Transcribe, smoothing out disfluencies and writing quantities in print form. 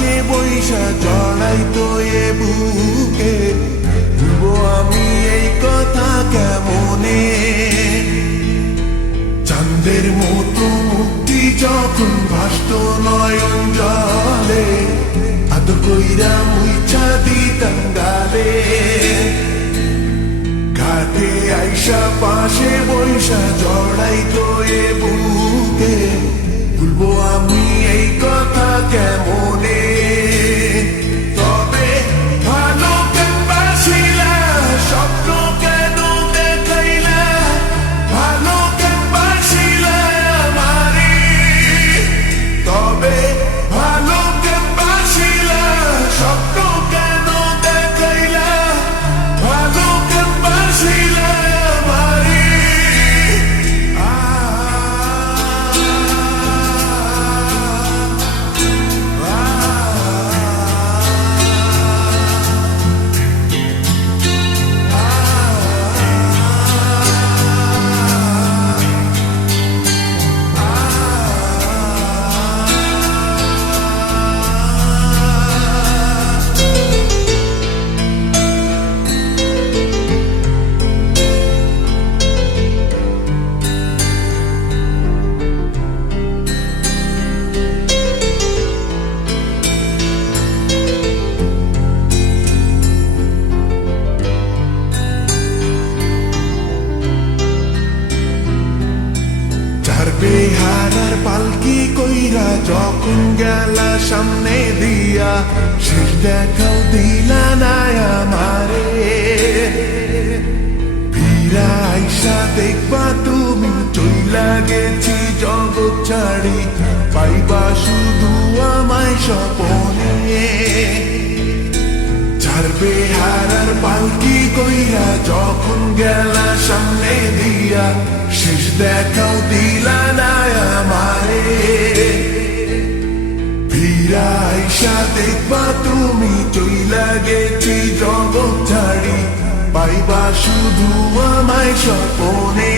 পাশে বৈশা জড়াই তো এ বুকে, ভুলবো আমি এই কথা কেমনে? চাঁদের মতো মুক্তি যখন ভাসত নয়ন জলে, আদর কইরা মুইছা দিতাম গালে। ঘাটে আইসা পাশে বৈশা জড়াই তো এ বুকে, ভুলবো আমি এই কথা কেমনে? তবে ভালো কেন বাসিলা, স্বপ্ন কেন দেখাইলা? ভালো কেন বাসিলা আমারে? তবে ভালো কেন বাসিলা, স্বপ্ন কেন দেখাইলা? ভালো কেন বাসিলা আমারে? বেহারার পালকি কইরা যখন গেলা সামনে দিয়া, শেষ দেখাও দিলা না আমারে। ফিরা আইসা দেখবা তুমি চইলা গেছি জগৎ ছাড়ি, পাইবা শুধু আমায় স্বপনে। ছাড়বে হারার পালকি কইরা যখন গেলা সামনে দিয়া, শেষ দেখাও দিলা না আমারে। ফিরা আইসা দেখবা তুমি চইলা গেছি জগৎ ছাড়ি, পাইবা শুধু আমায় স্বপনে।